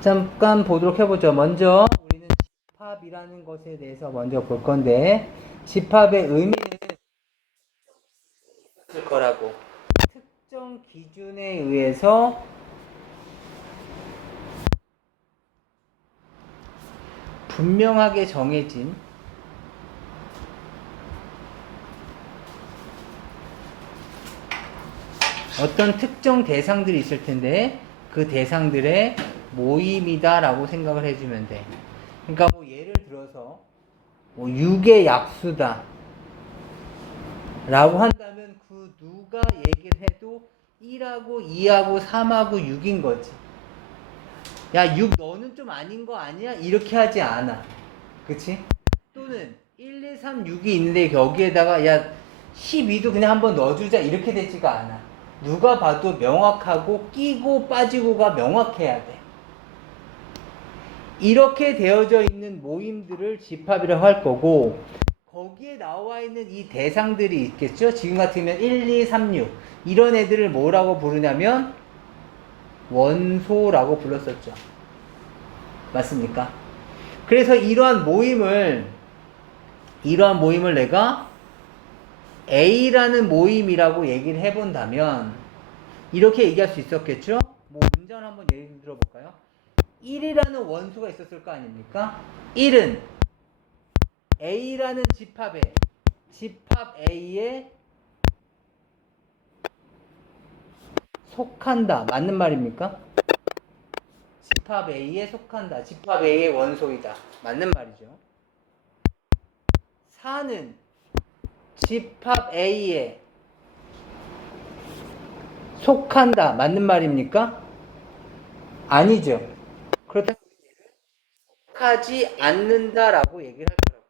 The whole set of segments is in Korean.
잠깐 보도록 해보죠. 먼저 우리는 집합이라는 것에 대해서 먼저 볼 건데, 집합의 의미는 있을 거라고. 특정 기준에 의해서 분명하게 정해진 어떤 특정 대상들이 있을 텐데, 그 대상들의 모임이다 라고 생각을 해주면 돼. 그러니까 뭐 예를 들어서 뭐 6의 약수다 라고 한다면 그 누가 얘기를 해도 1하고 2하고 3하고 6인 거지. 야, 6 너는 좀 아닌 거 아니야? 이렇게 하지 않아. 그치? 또는 1, 2, 3, 6이 있는데 여기에다가 야 12도 그냥 한번 넣어주자 이렇게 되지가 않아. 누가 봐도 명확하고 끼고 빠지고가 명확해야 돼. 이렇게 되어져 있는 모임들을 집합이라고 할 거고, 거기에 나와 있는 이 대상들이 있겠죠? 지금 같으면 1, 2, 3, 6 이런 애들을 뭐라고 부르냐면 원소라고 불렀었죠. 맞습니까? 그래서 이러한 모임을 내가 A라는 모임이라고 얘기를 해본다면 이렇게 얘기할 수 있었겠죠? 뭐 문장 한번 예를 들어볼까요? 1이라는 원소가 있었을 거 아닙니까? 1은 A라는 집합 A에 속한다. 맞는 말입니까? 집합 A에 속한다. 집합 A의 원소이다. 맞는 말이죠. 4는 집합 A에 속한다. 맞는 말입니까? 아니죠. 그렇다면 속하지 않는다라고 얘기를 할 거라고요.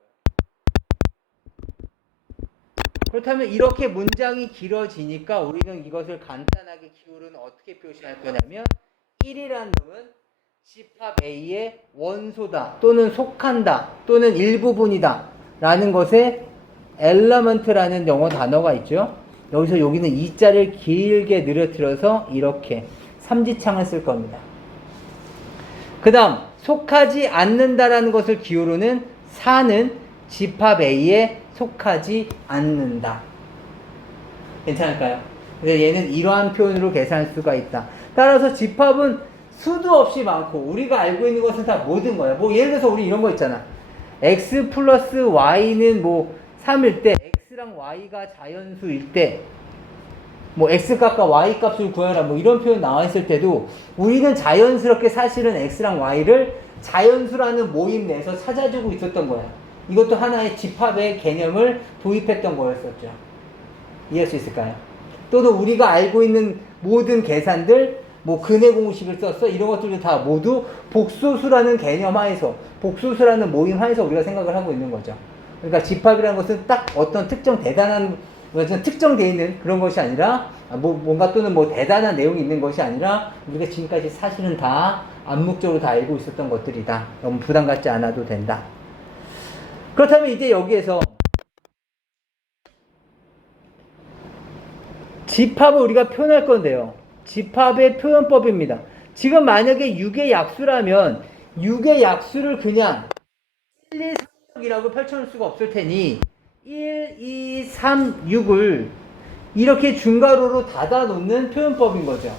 그렇다면 이렇게 문장이 길어지니까 우리는 이것을 간단하게 기호는 어떻게 표시할 거냐면 1이라는 놈은 집합 A의 원소다 또는 속한다 또는 일부분이다 라는 것에 element라는 영어 단어가 있죠. 여기서 여기는 이자를 길게 늘어뜨려서 이렇게 삼지창을 쓸 겁니다. 그 다음 속하지 않는다라는 것을 기호로는 4는 집합 A에 속하지 않는다. 괜찮을까요? 그래서 얘는 이러한 표현으로 계산할 수가 있다. 따라서 집합은 수도 없이 많고 우리가 알고 있는 것은 다 모든 거야. 뭐 예를 들어서 우리 이런 거 있잖아. x 플러스 y는 뭐 3일 때 x랑 y가 자연수일 때 뭐 x값과 y값을 구해라 뭐 이런 표현 나와 있을 때도 우리는 자연스럽게 사실은 x랑 y를 자연수라는 모임 내에서 찾아주고 있었던 거야. 이것도 하나의 집합의 개념을 도입했던 거였었죠. 이해할 수 있을까요? 또는 우리가 알고 있는 모든 계산들 뭐 근해 공식을 썼어 이런 것들도 다 모두 복소수라는 개념 하에서 복소수라는 모임 하에서 우리가 생각을 하고 있는 거죠. 그러니까 집합이라는 것은 딱 어떤 특정 대단한 특정되어 있는 그런 것이 아니라 뭔가 또는 뭐 대단한 내용이 있는 것이 아니라 우리가 지금까지 사실은 다 암묵적으로 다 알고 있었던 것들이다. 너무 부담 갖지 않아도 된다. 그렇다면 이제 여기에서 집합을 우리가 표현할 건데요. 집합의 표현법입니다. 지금 만약에 6의 약수라면 6의 약수를 그냥 1, 2, 3, 6이라고 펼쳐놓을 수가 없을 테니 1, 2, 3, 6을 이렇게 중괄호로 닫아 놓는 표현법인 거죠.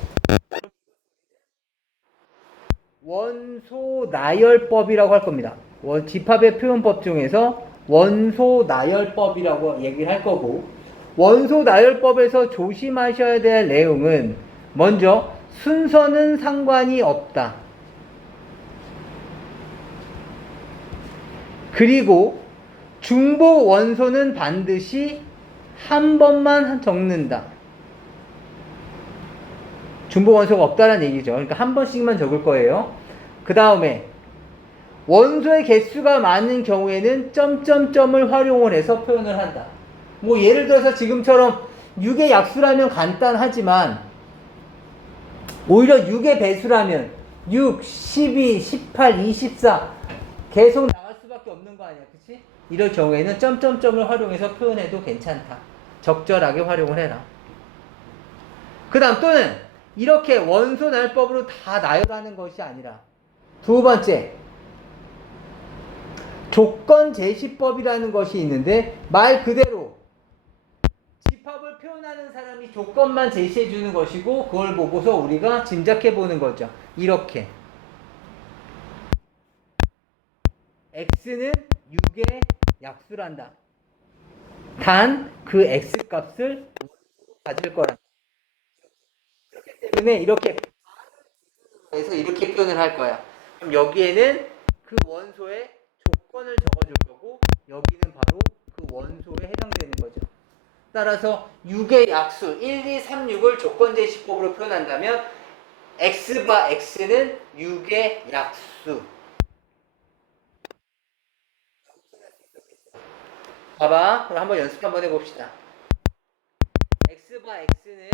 원소 나열법이라고 할 겁니다. 집합의 표현법 중에서 원소 나열법이라고 얘기를 할 거고, 원소 나열법에서 조심하셔야 될 내용은 먼저 순서는 상관이 없다. 그리고 중보 원소는 반드시 한 번만 적는다. 중보 원소가 없다는 얘기죠. 그러니까 한 번씩만 적을 거예요. 그 다음에 원소의 개수가 많은 경우에는 점점점을 활용을 해서 표현을 한다. 뭐 예를 들어서 지금처럼 6의 약수라면 간단하지만 오히려 6의 배수라면 6, 12, 18, 24 계속 나갈 수밖에 없는 거 아니야. 그치? 이럴 경우에는 점점점을 활용해서 표현해도 괜찮다. 적절하게 활용을 해라. 그 다음 또는 이렇게 원소 나열법으로 다 나열하는 것이 아니라 두 번째, 조건 제시법이라는 것이 있는데 말 그대로 집합을 표현하는 사람이 조건만 제시해 주는 것이고 그걸 보고서 우리가 짐작해 보는 거죠. 이렇게 x는 6의 약수란다. 단 그 x 값을 가질 거라. 그렇기 때문에 이렇게 해서 이렇게 표현을 할 거야. 그럼 여기에는 그 원소의 조건을 적어줄 거고 여기는 바로 그 원소에 해당되는 거죠. 따라서 6의 약수 1, 2, 3, 6을 조건제시법으로 표현한다면 x바 x는 6의 약수. 봐봐. 그럼 한번 연습 한번 해봅시다. x바 x는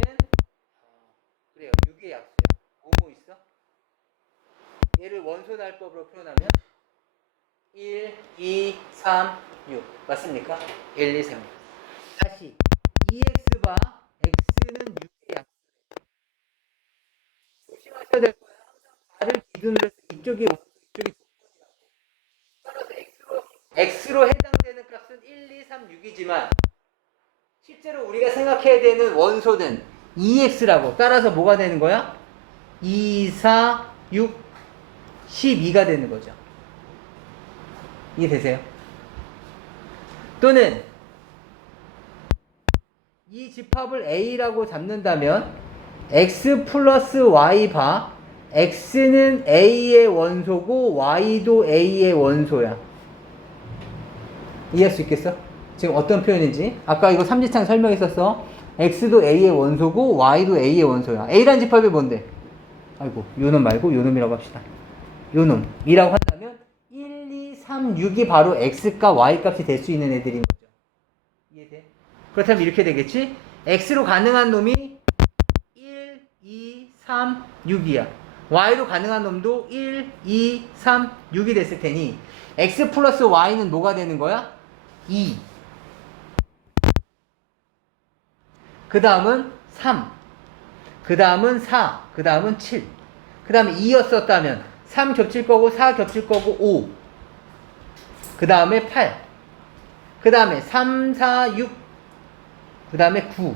그래요. 6의 약수야. 뭐뭐 있어? 얘를 원소날법으로 표현하면 1, 2, 3, 6 맞습니까? 1, 2, 3, 6 다시 2x바 x는 6의 약수. 조심하셔야 될 거야. 항상 다를 기준으로 해서 이쪽이 원소, 이쪽이 x로 해당되는 값은 1, 2, 3, 6이지만 실제로 우리가 생각해야 되는 원소는 2x라고. 따라서 뭐가 되는 거야? 2, 4, 6, 12가 되는 거죠. 이해되세요? 또는 이 집합을 A라고 잡는다면 x 플러스 y 바 x는 A의 원소고 y도 A의 원소야. 이해할 수 있겠어? 지금 어떤 표현인지. 아까 이거 삼지창 설명했었어. x도 A의 원소고 y도 A의 원소야. A란 집합이 뭔데? 아이고 요놈 말고 요놈이라고 합시다. 요놈이라고 한다면 1, 2, 3, 6이 바로 x값 y값이 될 수 있는 애들인 거죠. 이해돼? 그렇다면 이렇게 되겠지? x로 가능한 놈이 1, 2, 3, 6이야. y로 가능한 놈도 1, 2, 3, 6이 됐을 테니 x 플러스 y는 뭐가 되는 거야? 2. 그 다음은 3. 그 다음은 4. 그 다음은 7. 그 다음에 2였었다면 3 겹칠 거고 4 겹칠 거고 5. 그 다음에 8. 그 다음에 3, 4, 6. 그 다음에 9.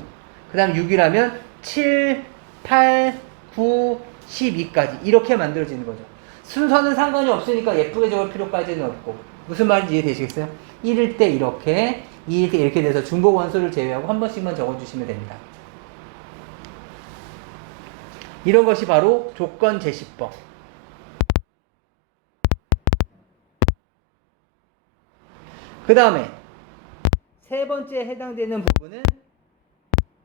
그 다음에 6이라면 7, 8, 9, 12까지 이렇게 만들어지는 거죠. 순서는 상관이 없으니까 예쁘게 적을 필요까지는 없고. 무슨 말인지 이해되시겠어요? 1일 때 이렇게, 2일 때 이렇게 돼서 중복 원소를 제외하고 한 번씩만 적어주시면 됩니다. 이런 것이 바로 조건 제시법. 그 다음에 세 번째 해당되는 부분은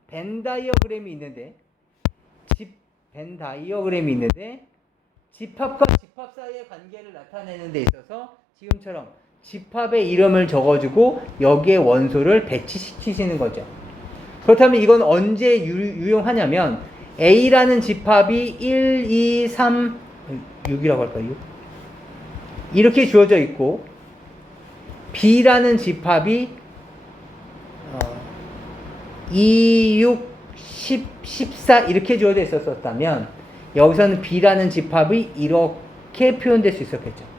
벤 다이어그램이 있는데 집합과 집합 사이의 관계를 나타내는 데 있어서 지금처럼 집합의 이름을 적어주고 여기에 원소를 배치시키시는 거죠. 그렇다면 이건 언제 유용하냐면 A라는 집합이 1, 2, 3, 6이라고 할까요? 6? 이렇게 주어져 있고 B라는 집합이 2, 6, 10, 14 이렇게 주어져 있었다면 여기서는 B라는 집합이 이렇게 표현될 수 있었겠죠.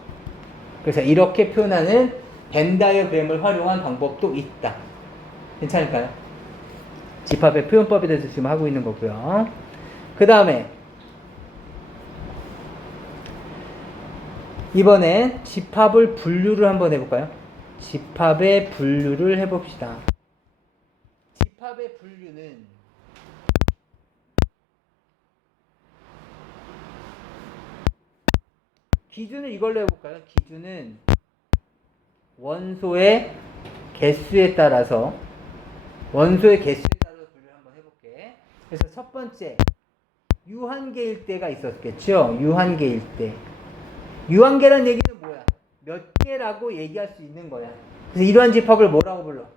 그래서 이렇게 표현하는 벤 다이어그램을 활용한 방법도 있다. 괜찮을까요? 집합의 표현법에 대해서 지금 하고 있는 거고요. 그 다음에 이번엔 집합을 분류를 한번 해볼까요? 집합의 분류를 해봅시다. 집합의 분류는 기준을 이걸로 해볼까요? 기준은 원소의 개수에 따라서 분류를 한번 해볼게. 그래서 첫 번째 유한계일 때가 있었겠죠. 유한계일 때. 유한계란 얘기는 뭐야? 몇 개라고 얘기할 수 있는 거야. 그래서 이러한 집합을 뭐라고 불러?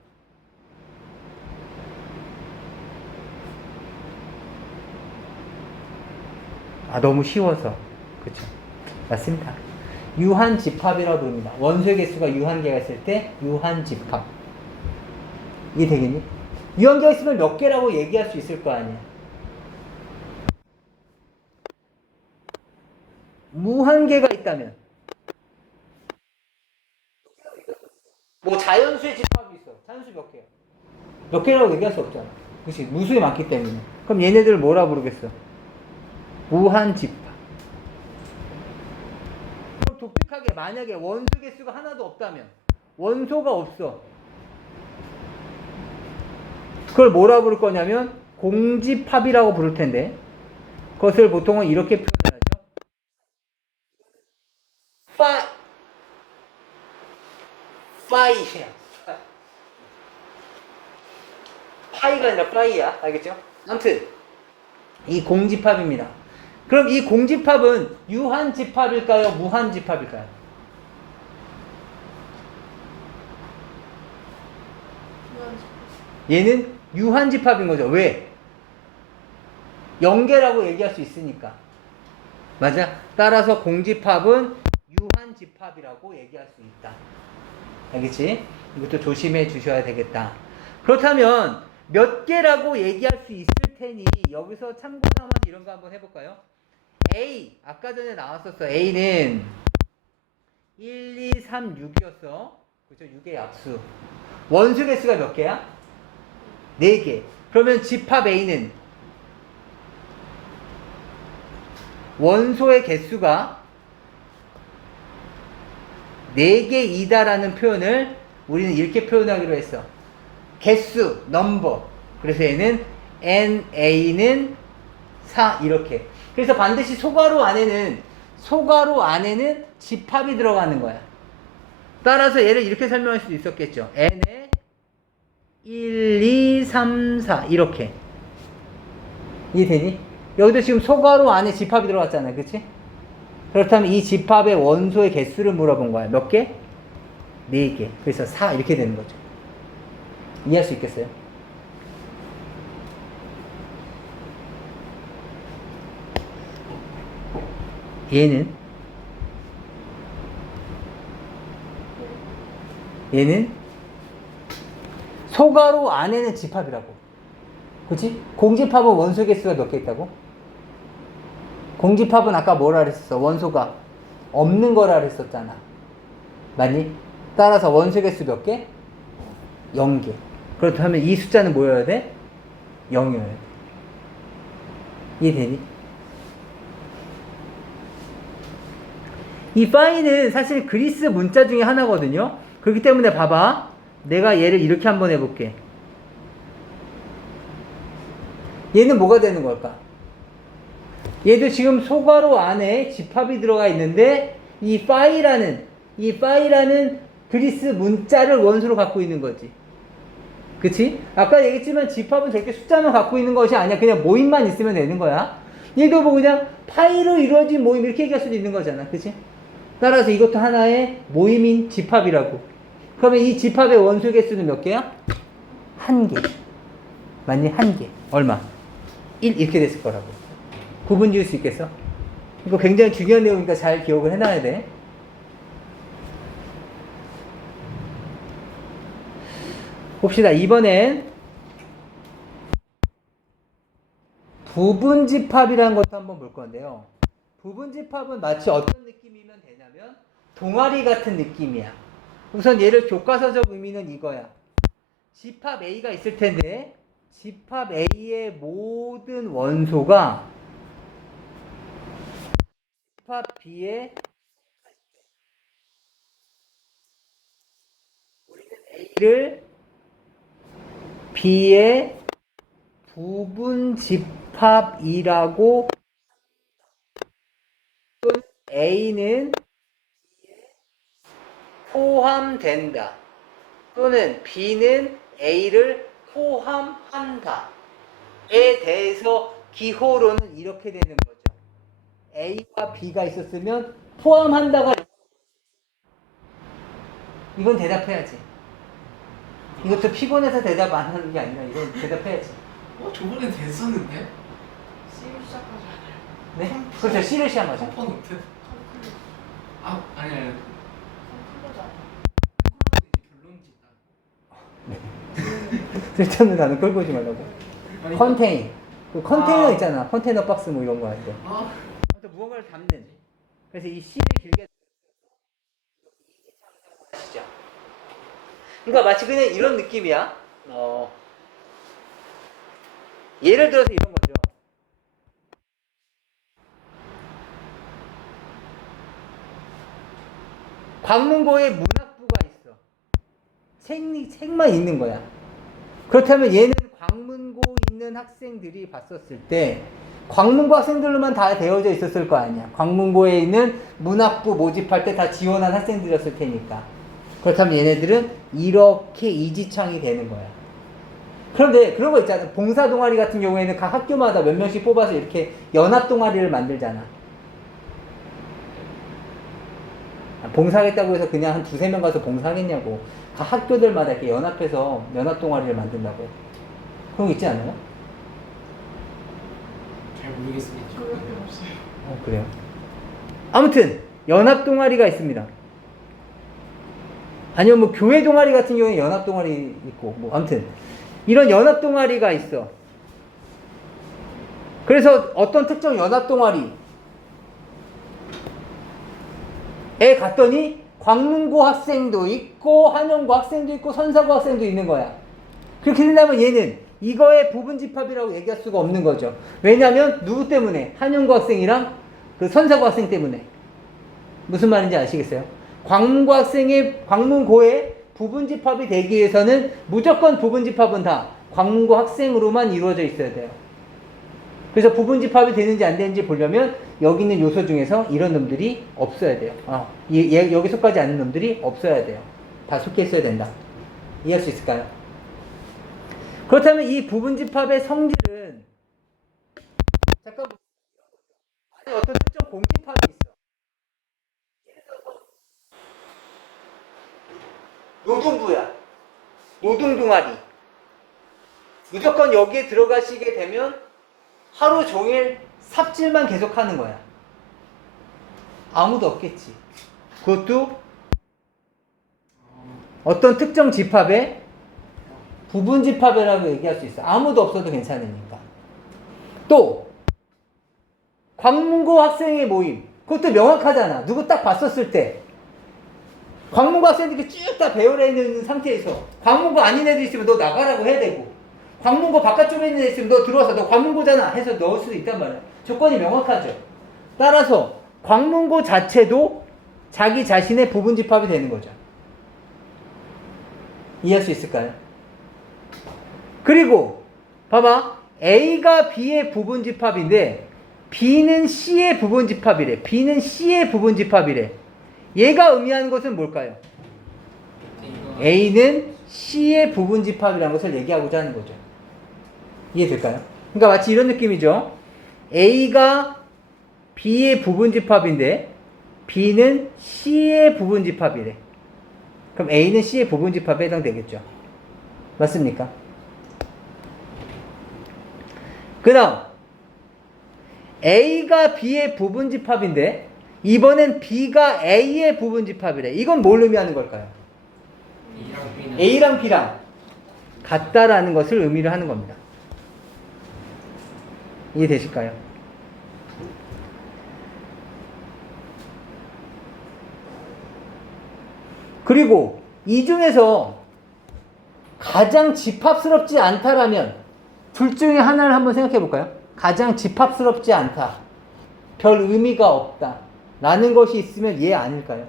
너무 쉬워서. 그쵸? 맞습니다. 유한집합이라고 부릅니다. 원소의 개수가 유한계가 있을 때 유한집합. 이게 되겠니? 유한계가 있으면 몇 개라고 얘기할 수 있을 거 아니야. 무한계가 있다면 뭐 자연수의 집합이 있어. 자연수 몇 개야? 몇 개라고 얘기할 수 없잖아. 그치? 무수히 많기 때문에. 그럼 얘네들을 뭐라 부르겠어? 무한집합. 그럼 독특하게 만약에 원소 개수가 하나도 없다면 원소가 없어. 그걸 뭐라 부를 거냐면 공집합이라고 부를 텐데 그것을 보통은 이렇게 표현을 하죠. 파이야. 파이가 아니라 파이야. 알겠죠? 아무튼 이 공집합입니다. 그럼 이 공집합은 유한집합일까요? 무한집합일까요? 얘는 유한집합인 거죠. 왜? 연계라고 얘기할 수 있으니까. 맞아? 따라서 공집합은 유한집합이라고 얘기할 수 있다. 알겠지? 이것도 조심해 주셔야 되겠다. 그렇다면 몇 개라고 얘기할 수 있을 테니 여기서 참고 삼아서 이런 거 한번 해볼까요? A, 아까 전에 나왔었어. A는 1, 2, 3, 6이었어. 그죠? 6의 약수. 원수 개수가 몇 개야? 4개. 그러면 집합 A는 원소의 개수가 4개이다라는 표현을 우리는 이렇게 표현하기로 했어. 개수, 넘버. 그래서 얘는 NA는 4 이렇게. 그래서 반드시 소괄호 안에는 집합이 들어가는 거야. 따라서 얘를 이렇게 설명할 수도 있었겠죠. N에 1, 2, 3, 4 이렇게. 이해되니? 여기도 지금 소괄호 안에 집합이 들어갔잖아요. 그치? 그렇다면 이 집합의 원소의 개수를 물어본 거야. 몇 개? 4개. 그래서 4 이렇게 되는 거죠. 이해할 수 있겠어요? 얘는 소괄호 안에는 집합이라고. 그치? 공집합은 원소 개수가 몇 개 있다고? 공집합은 아까 뭐라 그랬었어? 원소가 없는 거라 그랬었잖아. 맞니? 따라서 원소 개수 몇 개? 0개. 그렇다면 이 숫자는 뭐여야 돼? 0이어야 돼. 이해되니? 이 파이는 사실 그리스 문자 중에 하나거든요. 그렇기 때문에 봐봐. 내가 얘를 이렇게 한번 해볼게. 얘는 뭐가 되는 걸까? 얘도 지금 소괄호 안에 집합이 들어가 있는데 이 파이라는 그리스 문자를 원소로 갖고 있는 거지. 그치? 아까 얘기했지만 집합은 저렇게 숫자만 갖고 있는 것이 아니야. 그냥 모임만 있으면 되는 거야. 얘도 뭐 그냥 파이로 이루어진 모임 이렇게 얘기할 수도 있는 거잖아. 그치? 따라서 이것도 하나의 모임인 집합이라고. 그러면 이 집합의 원소 개수는 몇 개야? 1개. 맞니? 1개. 얼마? 1 이렇게 됐을 거라고. 구분 지을 수 있겠어? 이거 굉장히 중요한 내용이니까 잘 기억을 해놔야 돼. 봅시다. 이번엔 부분집합이라는 것도 한번 볼 건데요. 부분집합은 마치 어떤 느낌이면 되냐면 동아리 같은 느낌이야. 우선 얘를 교과서적 의미는 이거야. 집합 A가 있을 텐데 집합 A의 모든 원소가 집합 B의 우리는 A를 B의 부분 집합이라고 A는 포함된다. 또는 B는 A를 포함한다. 에 대해서 기호로는 이렇게 되는 거죠. A와 B가 있었으면 포함한다가 이건 대답해야지. 이것도 피곤해서 대답 안 하는 게 아니라 이건 대답해야지. 저번에 됐었는데? C 시작하지 않아요? 네? 그렇죠. C를 시험하죠. 컴포넌트? 아니 컴플러잖아. 별론지. 쓸데없는 단어 끌고 오지 말라고. 컨테인. 그 컨테이너 있잖아. 컨테이너 박스 뭐 이런 거 할 때. 아, 무언가를 담는. 그래서 이 C를 길게 아시죠? 그러니까 마치 그냥 이런 느낌이야. 예를 들어서 이런 거죠. 광문고에 문학부가 있어. 책만 있는 거야. 그렇다면 얘는 광문고 있는 학생들이 봤었을 때 광문고 학생들로만 다 되어져 있었을 거 아니야. 광문고에 있는 문학부 모집할 때 다 지원한 학생들이었을 테니까. 그렇다면 얘네들은 이렇게 이지창이 되는 거야. 그런데 그런 거 있잖아. 봉사 동아리 같은 경우에는 각 학교마다 몇 명씩 뽑아서 이렇게 연합 동아리를 만들잖아. 봉사하겠다고 해서 그냥 한 두세 명 가서 봉사하겠냐고. 각 학교들마다 이렇게 연합해서 연합 동아리를 만든다고. 그런 거 있지 않아요? 잘 모르겠습니다. 그럴 필요 없어요. 그래요. 아무튼 연합 동아리가 있습니다. 아니면 뭐 교회 동아리 같은 경우에 연합 동아리 있고 뭐 아무튼 이런 연합 동아리가 있어. 그래서 어떤 특정 연합 동아리에 갔더니 광문고 학생도 있고 한영고 학생도 있고 선사고 학생도 있는 거야. 그렇게 된다면 얘는 이거의 부분집합이라고 얘기할 수가 없는 거죠. 왜냐하면 누구 때문에? 한영고 학생이랑 그 선사고 학생 때문에. 무슨 말인지 아시겠어요? 광문고의 부분집합이 되기 위해서는 무조건 부분집합은 다 광문고 학생으로만 이루어져 있어야 돼요. 그래서 부분집합이 되는지 안 되는지 보려면 여기 있는 요소 중에서 이런 놈들이 없어야 돼요. 여기 속하지 않는 놈들이 없어야 돼요. 다 속해 있어야 된다. 이해할 수 있을까요? 그렇다면 이 부분집합의 성질은 잠깐 어떤 특정 공집합이 있어. 노동부야. 노동동아리. 무조건 여기에 들어가시게 되면 하루 종일 삽질만 계속 하는 거야. 아무도 없겠지. 그것도 어떤 특정 집합의 부분집합이라고 얘기할 수 있어. 아무도 없어도 괜찮으니까. 또 광문고 학생의 모임. 그것도 명확하잖아. 누구 딱 봤었을 때 광문고 학생들이 쭉 다 배열해 있는 상태에서 광문고 아닌 애들 있으면 너 나가라고 해야 되고 광문고 바깥쪽에 있는 애 있으면 너 들어와서 너 광문고잖아 해서 넣을 수도 있단 말이야. 조건이 명확하죠. 따라서 광문고 자체도 자기 자신의 부분집합이 되는 거죠. 이해할 수 있을까요? 그리고 봐봐. A가 B의 부분집합인데 B는 C의 부분집합이래. B는 C의 부분집합이래. 얘가 의미하는 것은 뭘까요? A는 C의 부분집합이라는 것을 얘기하고자 하는 거죠. 이해될까요? 그러니까 마치 이런 느낌이죠. A가 B의 부분집합인데 B는 C의 부분집합이래. 그럼 A는 C의 부분집합에 해당되겠죠. 맞습니까? 그 다음 A가 B의 부분집합인데 이번엔 B가 A의 부분집합이래. 이건 뭘 의미하는 걸까요? A랑 B랑 같다라는 것을 의미를 하는 겁니다. 이해되실까요? 그리고 이 중에서 가장 집합스럽지 않다라면 둘 중에 하나를 한번 생각해 볼까요? 가장 집합스럽지 않다. 별 의미가 없다. 라는 것이 있으면 얘 아닐까요?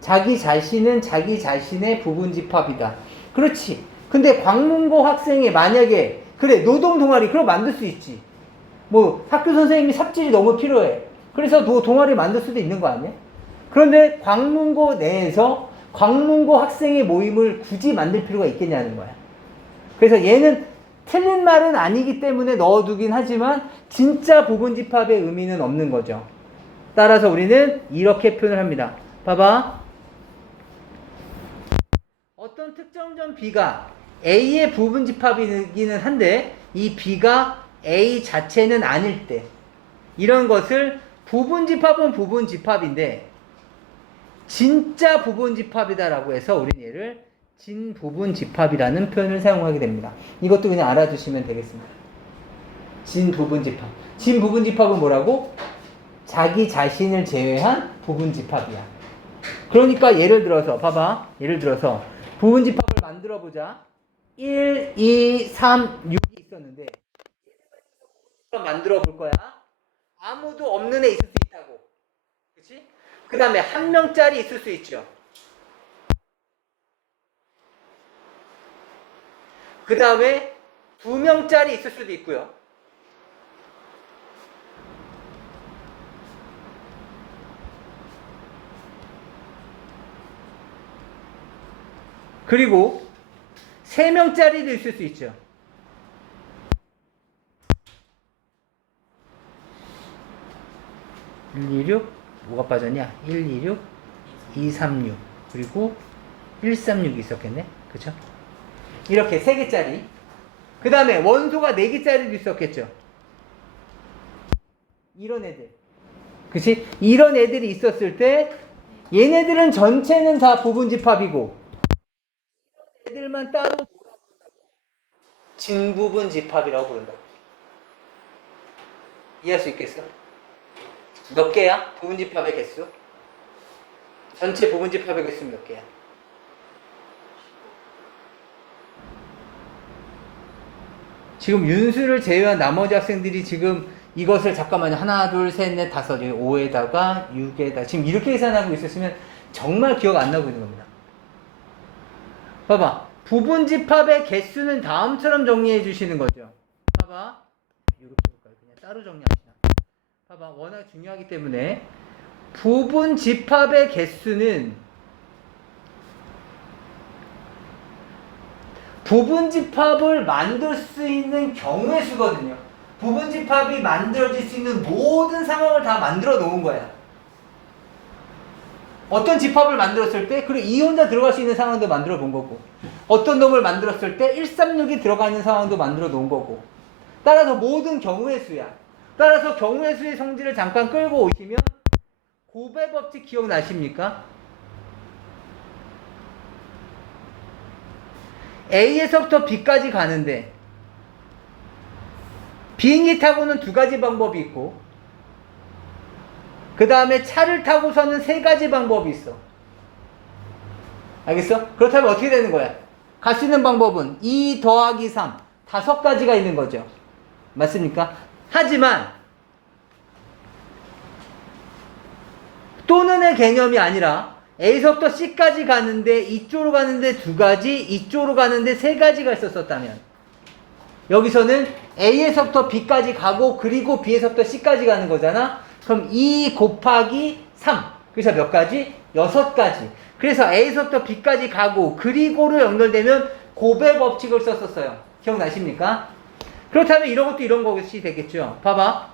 자기 자신은 자기 자신의 부분집합이다. 그렇지. 근데 광문고 학생이 만약에 그래 노동 동아리 그럼 만들 수 있지. 뭐 학교 선생님이 삽질이 너무 필요해. 그래서 동아리 만들 수도 있는 거 아니야? 그런데 광문고 내에서 광문고 학생의 모임을 굳이 만들 필요가 있겠냐는 거야. 그래서 얘는 틀린 말은 아니기 때문에 넣어두긴 하지만 진짜 부분집합의 의미는 없는 거죠. 따라서 우리는 이렇게 표현을 합니다. 봐봐. 어떤 특정점 B가 A의 부분집합이기는 한데 이 B가 A 자체는 아닐 때 이런 것을 부분집합은 부분집합인데 진짜 부분집합이다라고 해서 우리는 얘를 진부분집합이라는 표현을 사용하게 됩니다. 이것도 그냥 알아두시면 되겠습니다. 진부분집합. 진부분집합은 뭐라고? 자기 자신을 제외한 부분집합이야. 그러니까 예를 들어서 봐봐. 예를 들어서 부분집합을 만들어 보자. 1, 2, 3, 6이 있었는데 만들어 볼 거야. 아무도 없는 애 있을 수 있다고. 그치? 그 다음에 한 명짜리 있을 수 있죠. 그 다음에 2명짜리 있을 수도 있고요. 그리고 3명짜리도 있을 수 있죠. 뭐가 빠졌냐? 126, 236, 그리고 136이 있었겠네. 그쵸? 이렇게 3개짜리. 그 다음에 원소가 4개짜리도 있었겠죠. 이런 애들. 그치? 이런 애들이 있었을 때 얘네들은 전체는 다 부분집합이고 애들만 따로 진부분집합이라고 부른다. 이해할 수 있겠어? 몇 개야? 부분집합의 개수? 전체 부분집합의 개수 몇 개야? 지금 윤수를 제외한 나머지 학생들이 지금 이것을 잠깐만요. 하나, 둘, 셋, 넷, 다섯, 5에다가 6에다가 지금 이렇게 계산하고 있었으면 정말 기억 안 나고 있는 겁니다. 봐봐. 부분집합의 개수는 다음처럼 정리해 주시는 거죠. 봐봐. 이렇게 볼까요? 그냥 따로 정리하시나. 봐봐. 워낙 중요하기 때문에 부분집합의 개수는 부분집합을 만들 수 있는 경우의 수거든요. 부분집합이 만들어질 수 있는 모든 상황을 다 만들어 놓은 거야. 어떤 집합을 만들었을 때, 그리고 2 혼자 들어갈 수 있는 상황도 만들어 본 거고, 어떤 놈을 만들었을 때 136이 들어가 있는 상황도 만들어 놓은 거고, 따라서 모든 경우의 수야. 따라서 경우의 수의 성질을 잠깐 끌고 오시면 고배 법칙 기억나십니까? A에서부터 B까지 가는데 비행기 타고는 2가지 방법이 있고 그 다음에 차를 타고서는 3가지 방법이 있어. 알겠어? 그렇다면 어떻게 되는 거야? 갈 수 있는 방법은 2 더하기 3 5가지가 있는 거죠. 맞습니까? 하지만 또는의 개념이 아니라 A서부터 C까지 가는데 이쪽으로 가는데 2가지, 이쪽으로 가는데 3가지가 있었다면 여기서는 A에서부터 B까지 가고 그리고 B에서부터 C까지 가는 거잖아. 그럼 2 곱하기 3. 그래서 몇 가지? 6가지. 그래서 A에서부터 B까지 가고 그리고로 연결되면 고배 법칙을 썼었어요. 기억나십니까? 그렇다면 이런 것도 이런 것이 되겠죠. 봐봐.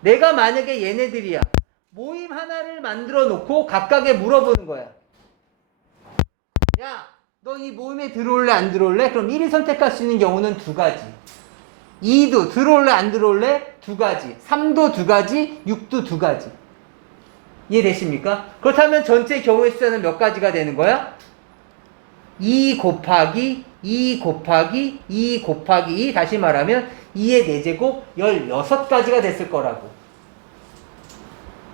내가 만약에 얘네들이야. 모임 하나를 만들어 놓고 각각에 물어보는 거야. 야, 너 이 모임에 들어올래 안 들어올래? 그럼 1위 선택할 수 있는 경우는 2가지. 2도 들어올래 안 들어올래? 2가지. 3도 2가지. 6도 2가지. 이해되십니까? 그렇다면 전체 경우의 숫자는 몇 가지가 되는 거야? 2 곱하기 2 곱하기 2 곱하기 2. 다시 말하면 2의 4제곱 16가지가 됐을 거라고.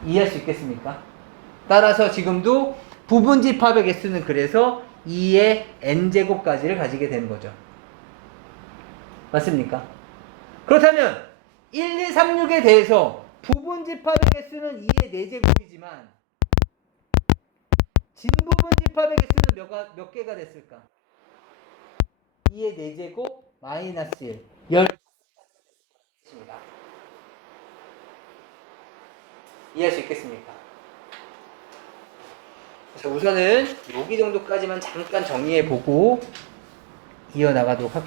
이해할 수 있겠습니까? 따라서 지금도 부분집합의 개수는 그래서 2의 n제곱까지를 가지게 되는 거죠. 맞습니까? 그렇다면 1, 2, 3, 6에 대해서 부분집합의 개수는 2의 4제곱이지만 진부분집합의 개수는 몇 개가 됐을까? 2의 4제곱 마이너스 1 10입니다. 이해할 수 있겠습니까? 그래서 우선은 여기 정도까지만 잠깐 정리해보고 이어나가도록 할게요.